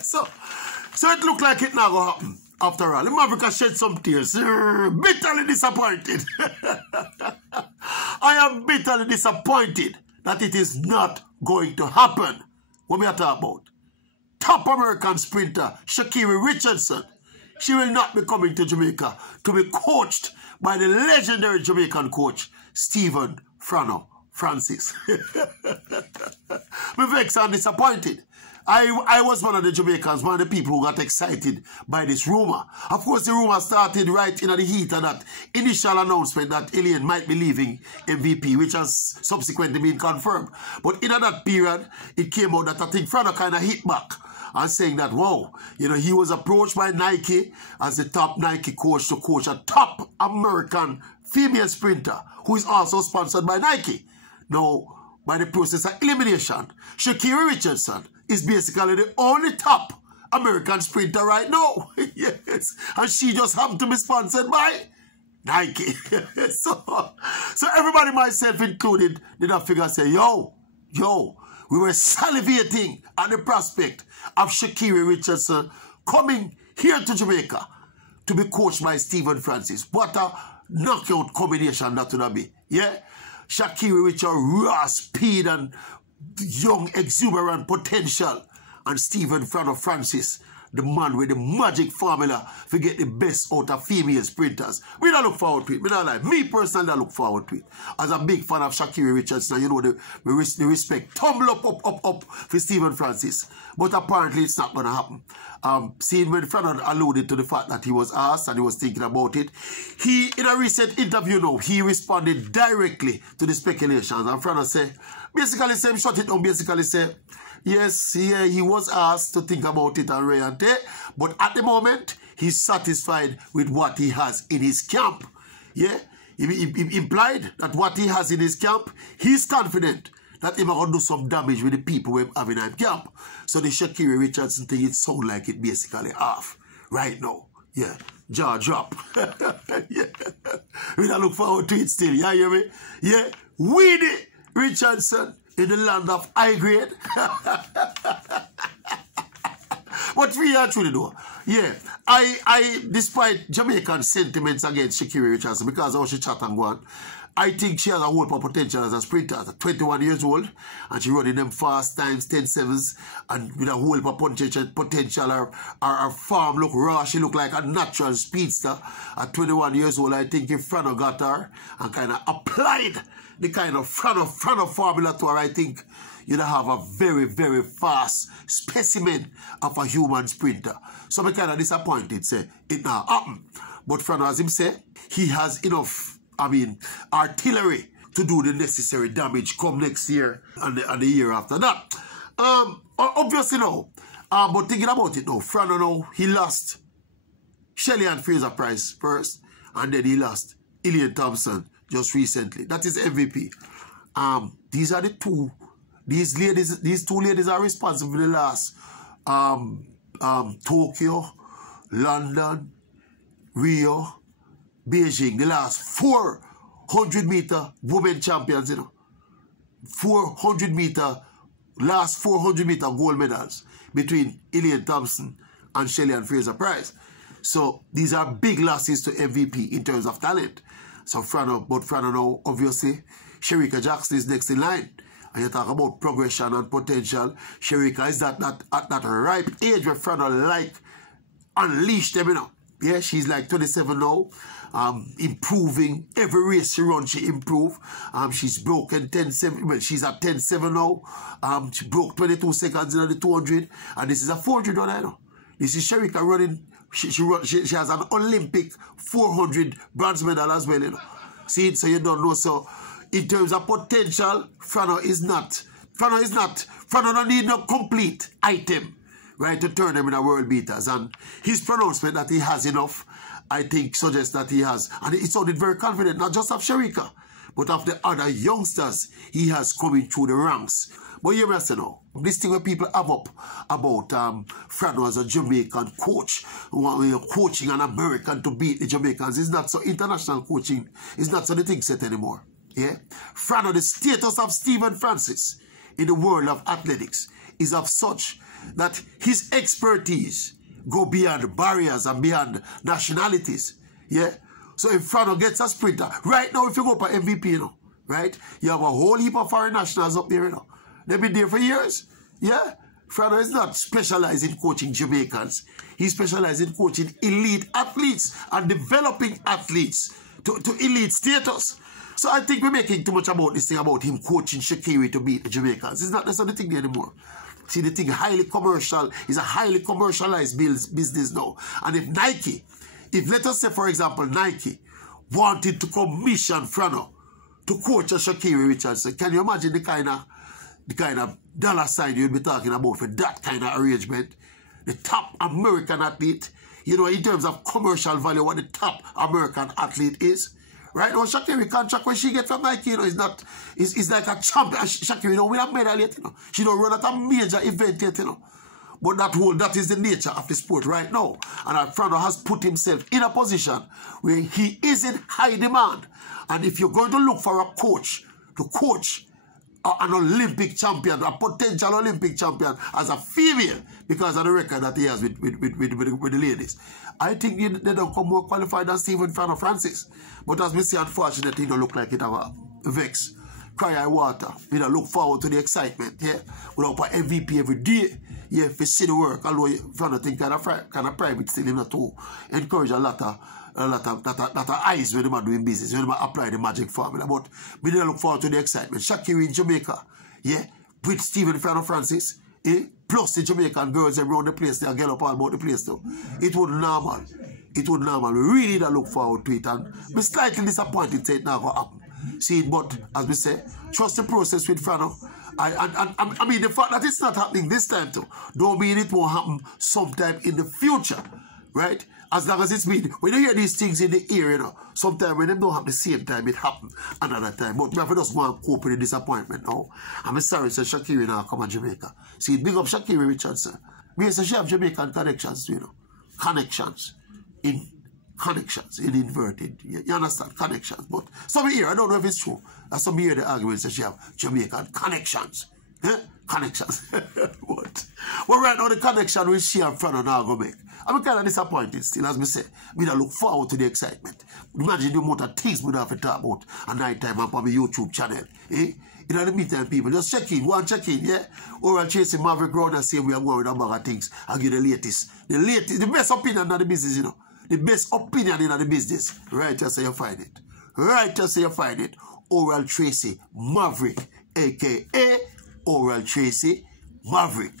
so it looked like it now going to happen. After all, the Maverick shed some tears. Bitterly disappointed. I am bitterly disappointed that it is not going to happen. What we are talking about? Top American sprinter, Sha'Ccari Richardson. She will not be coming to Jamaica to be coached by the legendary Jamaican coach, Stephen Francis. I'm vexed and disappointed. I was one of the Jamaicans, one of the people who got excited by this rumor. Of course, the rumor started right in the heat of that initial announcement that Alien might be leaving MVP, which has subsequently been confirmed. But in that period, it came out that I think Frano kind of hit back and saying that, wow, you know, he was approached by Nike as the top Nike coach to coach a top American female sprinter who is also sponsored by Nike. Now, by the process of elimination, Sha'Ccari Richardson is basically the only top American sprinter right now. Yes. And she just happened to be sponsored by Nike. so everybody, myself included, did not figure say, yo, we were salivating at the prospect of Sha'Ccari Richardson coming here to Jamaica to be coached by Stephen Francis. What a knockout combination that would be. Yeah? Sha'Ccari with your raw speed and young exuberant potential, and Stephen Francis, the man with the magic formula to get the best out of female sprinters. We don't look forward to it. We don't like. Me personally, I look forward to it. As a big fan of Sha'Ccari Richardson, you know the respect. Tumble up for Stephen Francis. But apparently it's not going to happen. Seeing when Frano alluded to the fact that he was asked and he was thinking about it, he, in a recent interview now, he responded directly to the speculations. And Frano said, basically say, shut it down, basically say, yes, he was asked to think about it and reante, but at the moment, he's satisfied with what he has in his camp. Yeah? He implied that what he has in his camp, he's confident that he might do some damage with the people we have in his camp. So the Sha'Ccari Richardson thing, it sounds like it basically off right now. Yeah. Jaw drop. Yeah. We don't look forward to it still. Yeah, you hear me? Yeah. Weedy Richardson in the land of high grade. But we are truly though. Yeah. I despite Jamaican sentiments against Sha'Ccari Richardson, because how she chat and go on, I think she has a whole potential as a sprinter. At 21 years old, and she running them fast times, 10.7s, and with a whole potential. Her form look raw. She look like a natural speedster. At 21 years old, I think if Frano got her and kind of applied the kind of Frano formula to her, I think you'd have a very, very fast specimen of a human sprinter. So I'm kind of disappointed, say, it not happen. But Frano, as him say, he has enough, artillery to do the necessary damage come next year and the year after that. Obviously no. But thinking about it now, Frano now, he lost Shelly and Fraser Price first, and then he lost Ilian Thompson just recently. That is MVP. These are the two. These two ladies are responsible for the last Tokyo, London, Rio, Beijing, the last 400-meter women champions, you know. 400-meter, last 400-meter gold medals between Ilian Thompson and Shelly and Fraser Price. So these are big losses to MVP in terms of talent. So Frano now, obviously, Shericka Jackson is next in line. And you talk about progression and potential. Shericka is at that ripe age where Frano like unleash them, you know. Yeah, she's like 27 now. Improving every race she runs, she improve. She's broken 10.7. Well, she's at 10.7 now. She broke 22 seconds in the 200, and this is a 400 run. I know. This is Shericka running. She has an Olympic 400 bronze medal as well. You know. See, so you don't know. So in terms of potential, Frano don't need no complete item, right, to turn them in a world beaters. And his pronouncement that he has enough, I think, suggests that he has. And he sounded very confident, not just of Shericka, but of the other youngsters he has coming through the ranks. But you must know, this thing where people have up about Frano as a Jamaican coach, coaching an American to beat the Jamaicans, is not so international coaching, is not so the thing set anymore. Yeah? Frano, the status of Stephen Francis in the world of athletics is of such that his expertise go beyond barriers and beyond nationalities. Yeah. So if Frano gets a sprinter, right now if you go for MVP, you know, right, you have a whole heap of foreign nationals up there, you know. They've been there for years. Yeah. Frano is not specialized in coaching Jamaicans. He specializes in coaching elite athletes and developing athletes to elite status. So I think we're making too much about this thing about him coaching Sha'Ccari to beat the Jamaicans. It's not that's not the thing anymore. See, the thing highly commercial is a highly commercialized business now. And if Nike, if let us say for example Nike wanted to commission Frano to coach a Sha'Ccari Richardson, can you imagine the kind of dollar sign you'd be talking about for that kind of arrangement? The top American athlete, you know, in terms of commercial value, what the top American athlete is. Right now, Sha'Ccari contract when she gets from Nike, you know, is not, it's like a champion. Sha'Ccari don't win a medal yet, you know. She don't run at a major event yet, you know. But that is the nature of the sport right now. And Frano has put himself in a position where he is in high demand. And if you're going to look for a coach to coach an Olympic champion, a potential Olympic champion as a female, because of the record that he has with the ladies, I think they don't come more qualified than Stephen Frano Francis. But as we see, unfortunately, it don't look like it have a vex. Cry high water. We don't look forward to the excitement. Yeah, we don't put MVP every day. Yeah, if you see the work, although Frano think kind of private still, you know, to encourage a lot of eyes when they are doing business, when they apply the magic formula. But we don't look forward to the excitement. Sha'Ccari in Jamaica, yeah, with Stephen Frano Francis, plus the Jamaican girls around the place, they get up all about the place too. It would normal. It would normal. We really don't look forward to it. And we're slightly disappointed that it not going to happen. See, but as we say, trust the process with Frano. I mean, the fact that it's not happening this time too, don't mean it won't happen sometime in the future, right? As long as it's been, when you hear these things in the ear, you know, sometimes when they don't happen the same time, it happens another time. But we have to just go and cope with the disappointment now. I'm sorry, so Sha'Ccari now come to Jamaica. See, big up Sha'Ccari Richardson. We say she have Jamaican connections, you know. Connections in inverted. You understand? Connections. But some here, I don't know if it's true. Some here the argument says she have Jamaican connections. Eh? Connections. But right now the connection with she and Frano now go make. I'm kind of disappointed still, as we say. We don't look forward to the excitement. Imagine the amount of things we have to talk about at night time on my YouTube channel. Eh? In the meantime, people, just check in. Go and check in, yeah? Or I'll chase Maverick around and say we are going with a bag of things. I'll give the latest. The best opinion in the business, you know. The best opinion in the business. Right, just say you find it. Right, just say you find it. Oral Tracy Maverick, a.k.a. Oral Tracy Maverick.